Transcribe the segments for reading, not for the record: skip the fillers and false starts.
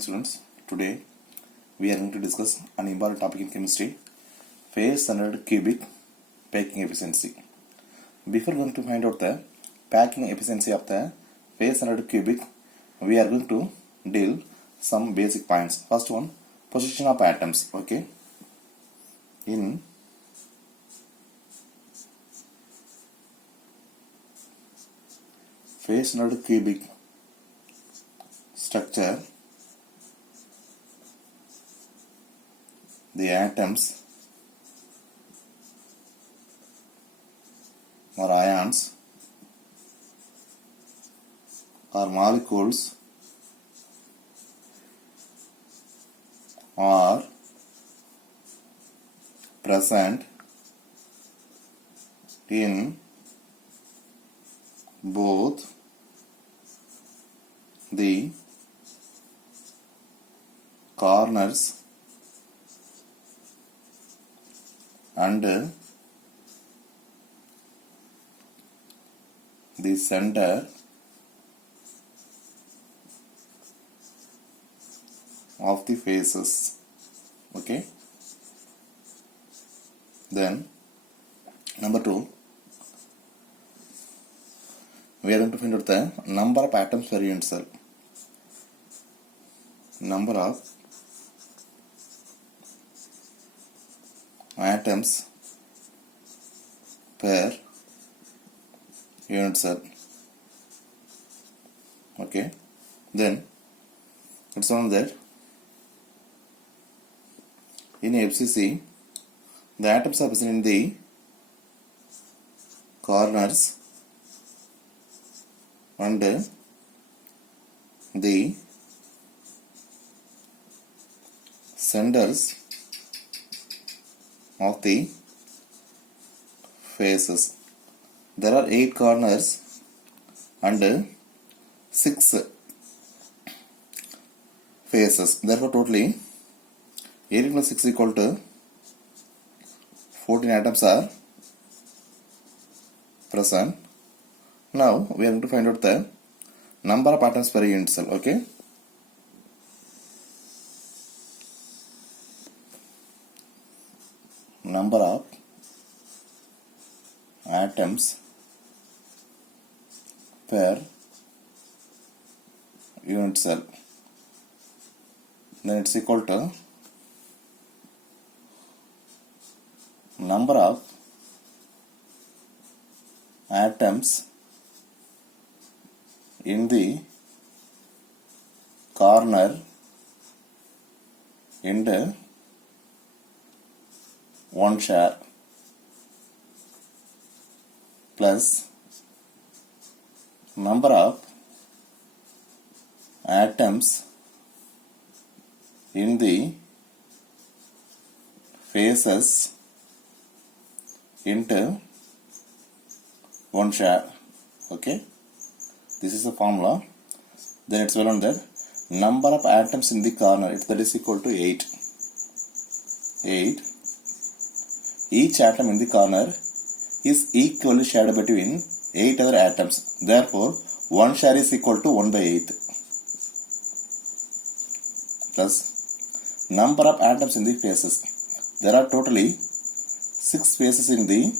morning students. Today we are going to discuss an important topic in chemistry, phase-centered cubic packing efficiency. Before going to find out the packing efficiency of the phase-centered cubic, we are going to deal some basic points. First one, position of atoms. Okay, in phase-centered cubic structure, the atoms or ions or molecules are present in both the corners and the center of the faces. Okay, then number 2, we are going to find out the number of atoms per unit cell. Number of atoms per unit cell. Okay, then it's on that in FCC the atoms are present in the corners and the centers of the faces. There are 8 corners and 6 faces. Therefore, totally 18 plus 6 equal to 14 atoms are present. Now we are going to find out the number of atoms per unit cell. Okay, number of atoms per unit cell, then it's equal to number of atoms in the corner in one share plus number of atoms in the faces into one share. Okay, this is the formula. Then it's well on that number of atoms in the corner, that is equal to 8. Each atom in the corner is equally shared between 8 other atoms. Therefore, one share is equal to 1 by 8 plus number of atoms in the faces. There are totally 6 faces in the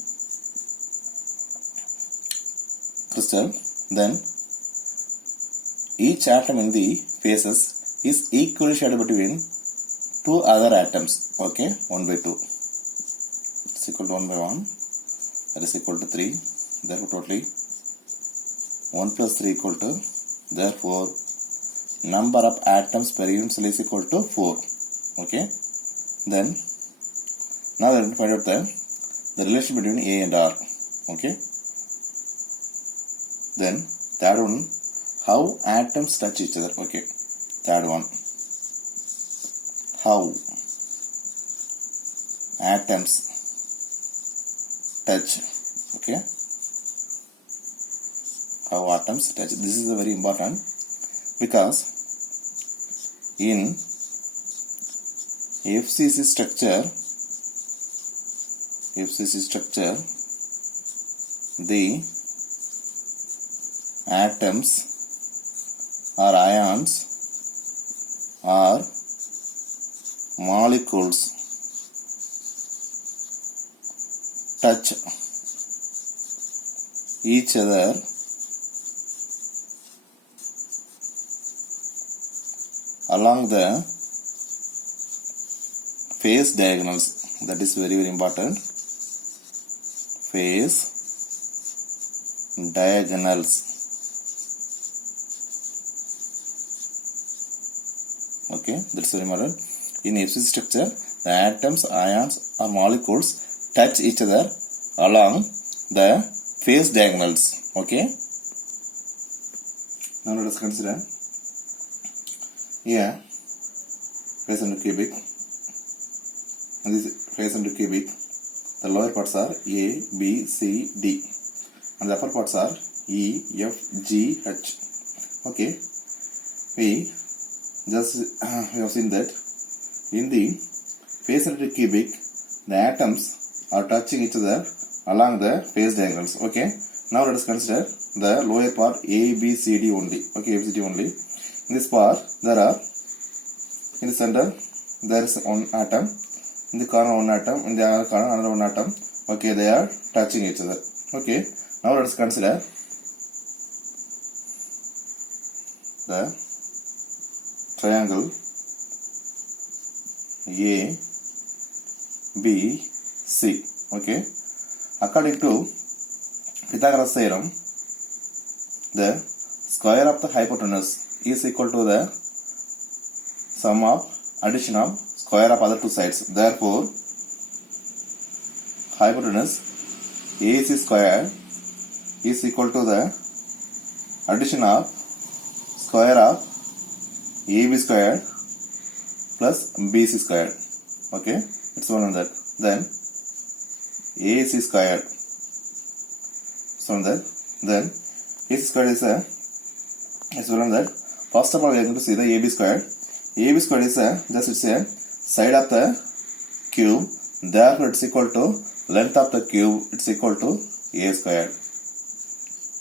crystal. Then each atom in the faces is equally shared between 2 other atoms. Okay, 1 by 2. It's equal to 1 by 1. That is equal to 3. Therefore, totally 1 plus 3 equal to, therefore, number of atoms per unit cell is equal to 4. Okay, then now we are going to find out the relation between A and R. Okay, then third one, how atoms touch each other. Okay, third one, how atoms touch. Okay, how atoms touch. This is very important because in FCC structure, the atoms or ions or molecules touch each other along the phase diagonals. That is very important. Phase diagonals. Okay, that's very important. In FCC structure, the atoms, ions or molecules touch each other along the phase diagonals. Okay. Now let us consider here phase and cubic. And this phase and cubic. The lower parts are A, B, C, D, and the upper parts are E, F, G, H. Okay. We have seen that in the phase and cubic, the atoms are touching each other along the phase diagonals. Okay. Now let us consider the lower part A, B, C, D only. Okay, A, B, C, D only. In this part, there are in the center there is one atom. In the corner one atom. In the other corner another one atom. Okay, they are touching each other. Okay. Now let us consider the triangle A, B, C. Okay. According to Pythagoras theorem, the square of the hypotenuse is equal to the sum of addition of square of other two sides. Therefore, hypotenuse AC square is equal to the addition of square of AB square plus BC square. Okay, it's one on that. Then AC square. So on that. Then AC square is one on that. First of all, we are going to see the AB square. AB square is it's a side of the cube. Therefore, it's equal to length of the cube. It's equal to A square.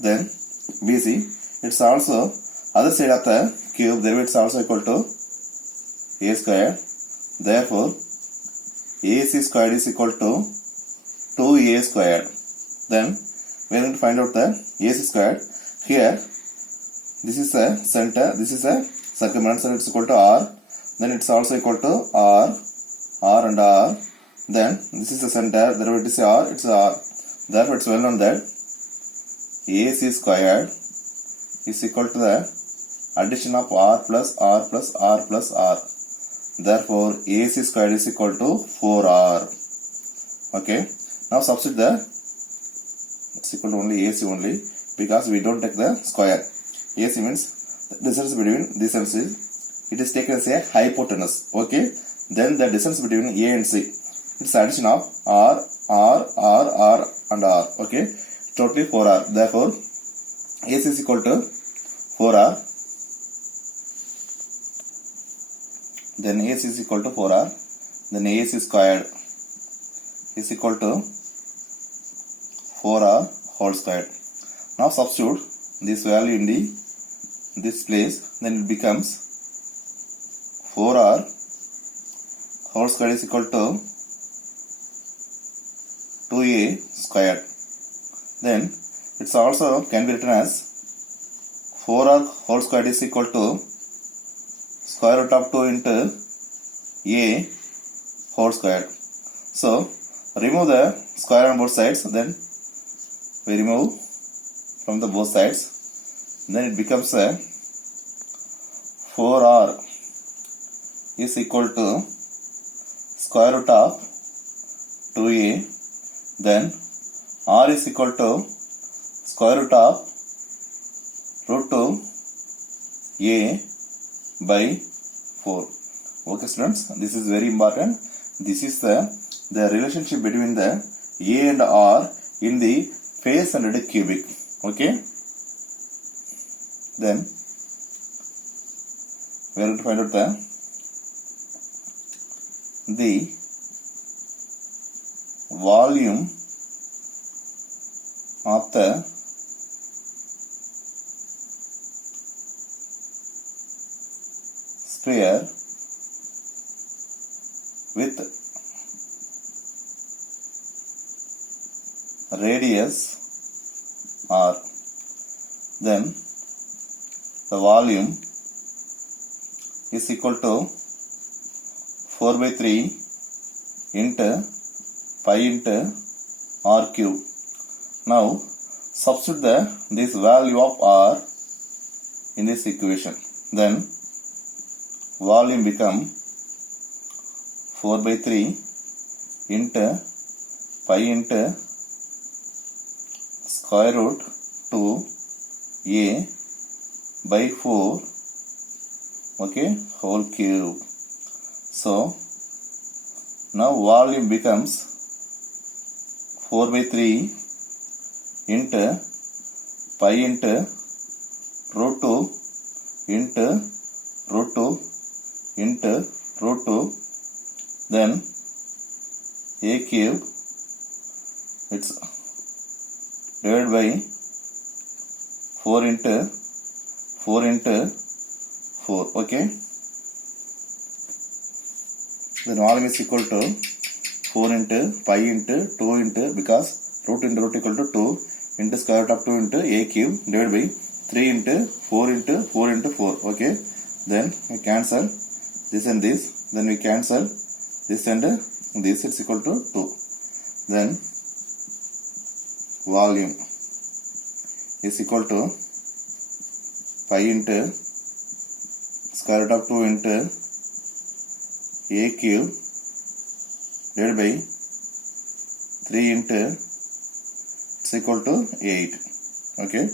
Then BC, it's also other side of the cube. Therefore, it's also equal to A square. Therefore, AC squared is equal to 2A squared. Then we are going to find out the AC squared. Here, this is a center. This is a circumference, and it's equal to R. Then it's also equal to R and R. Then this is the center. Therefore, it is R. It's R. Therefore, it's well known that AC squared is equal to the addition of R plus R plus R plus R. Therefore, AC squared is equal to 4R. Okay. Now substitute it's equal to only AC only, because we don't take the square. AC means the distance between these ends it is taken as a hypotenuse. Okay. Then the distance between A and C, it's addition of R and R. Okay. Totally 4R. Therefore, AC is equal to 4R. Then AC is equal to 4R. Then AC squared is equal to 4R whole squared. Now substitute this value in this place. Then it becomes 4R whole squared is equal to 2A squared. Then it's also can be written as 4R whole squared is equal to square root of 2 into A whole squared. So remove the square on both sides. Then we remove from the both sides. Then it becomes a 4R is equal to square root of 2A. Then R is equal to square root of root 2 A by 4. Okay, students, this is very important. This is the relationship between the A and R in the phase and the cubic. Okay. Then we are going to find out the volume of the sphere with radius r, then the volume is equal to 4 by 3 into pi into r cube. Now substitute this value of r in this equation. Then volume become 4 by 3 into pi into square root 2a by 4, okay, whole cube. So now volume becomes 4 by 3 into pi into root 2 into root 2 into root 2, then a cube, it's divided by 4 into 4 into 4, okay. Then volume is equal to 4 into pi into 2 into, because root into root equal to 2 into square root of 2 into a cube divided by 3 into 4 into 4 into 4, okay. Then we cancel this and this, then we cancel this and this, it's equal to 2. Then volume is equal to pi into square root of 2 into a cube divided by 3 into, it's equal to 8, okay.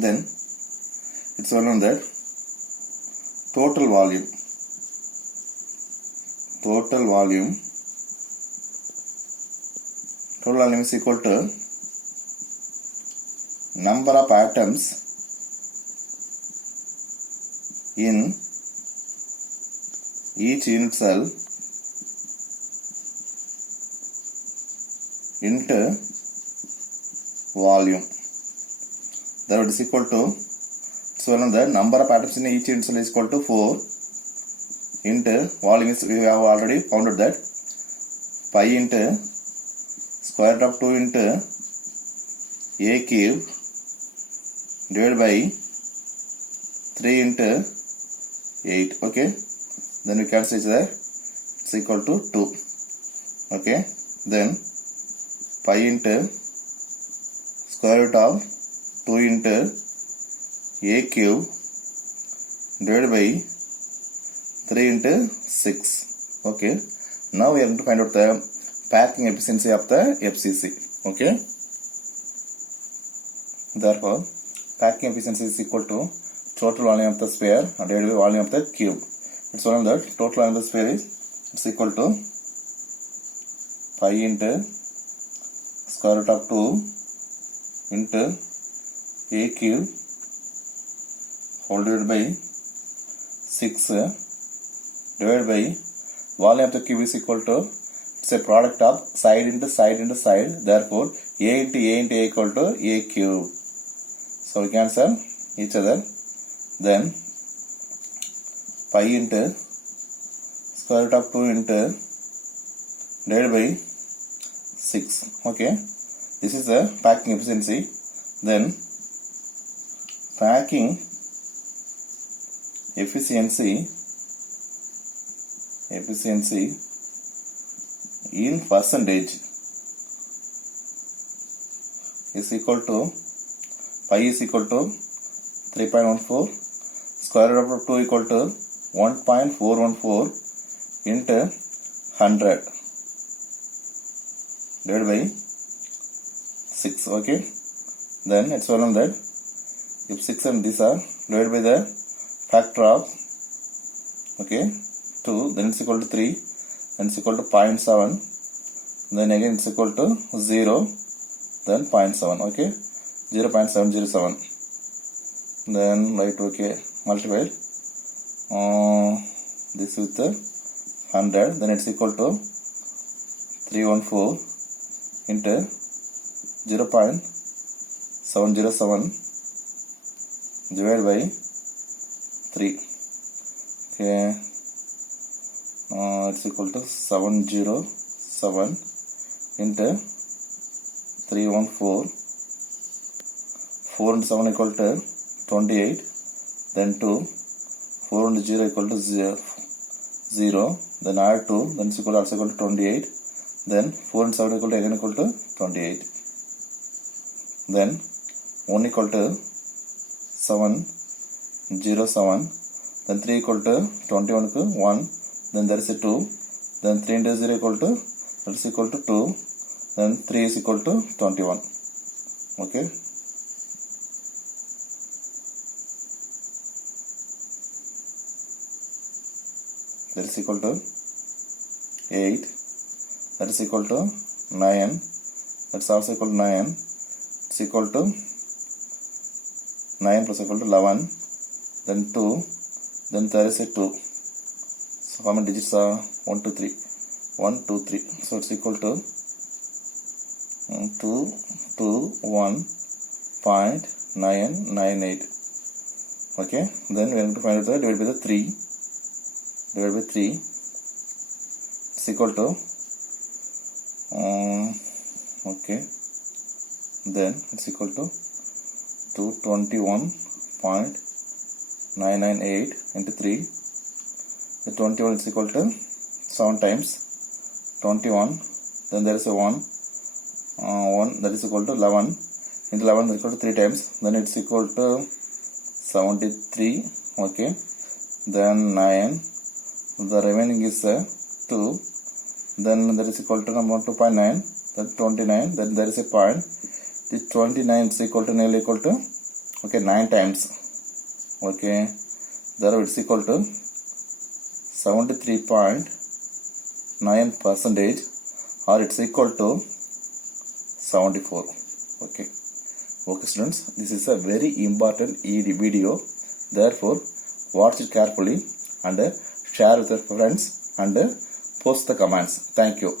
Then it's all on that total volume is equal to number of atoms in each unit cell into volume. That is equal to, so the number of atoms in each unit cell is equal to 4 into volume is, we have already found out that pi into square root of 2 into a cube divided by 3 into 8, okay. Then we cancel each other, it's equal to 2, okay. Then pi into square root of 2 into a cube divided by 3 into 6, okay. Now we are going to find out the packing efficiency of the FCC, okay. Therefore packing efficiency is equal to total volume of the sphere divided by volume of the cube. It's one of that total volume of the sphere is, it's equal to pi into square root of 2 into a cube whole divided by 6 divided by volume of the cube is equal to, it's a product of side into side into side, therefore a into a into a equal to a cube. So we cancel each other. Then pi into square root of 2 into divided by 6, okay. This is the packing efficiency. Then packing efficiency in percentage is equal to, pi is equal to 3.14, square root of 2 equal to 1.414 into 100 divided by 6, okay. Then it's all on that, if 6 and these are divided by the factor of, okay, 2, then it's equal to 3, then it's equal to 0.7, then again it's equal to 0, then 0.7, okay, 0.707, then write, okay, multiply this with 100, then it's equal to 314 into 0.707 divided by 3. Okay, it's equal to 707 into 314. 4 into 7 equal to 28. Then 2. 4 into 0 equal to 0. Then add 2. Then it's equal also equal to 28. Then 4 into 7 equal to again equal to 28. Then 1 equal to 707. Then 3 equal to 21 to 1. Then there is a 2. Then 3 into 0 equal to, that is equal to 2. Then 3 is equal to 21. Okay. That is equal to 8. That is equal to 9. That's also equal to 9. It's equal to 9 plus equal to 11. Then 2. Then there is a 2. So how many digits are 1, 2, 3? 1, 2, 3. So it's equal to 221.998. Okay. Then we are going to find out the divided by the 3. Divided by 3. It's equal to okay. Then it's equal to 221.998 into 3. The 21 is equal to 7 times 21. Then there is a 1. 1 that is equal to 11. Into 11 is equal to 3 times. Then it's equal to 73. Okay. Then 9. The remaining is 2. Then that is equal to number 2.9. Then 29. Then there is a point. The 29 is equal to nearly equal to, okay, 9 times. Okay. Therefore it's equal to 73.9% or it's equal to 74. Okay. Okay students, this is a very important ED video. Therefore watch it carefully and share with your friends and post the comments. Thank you.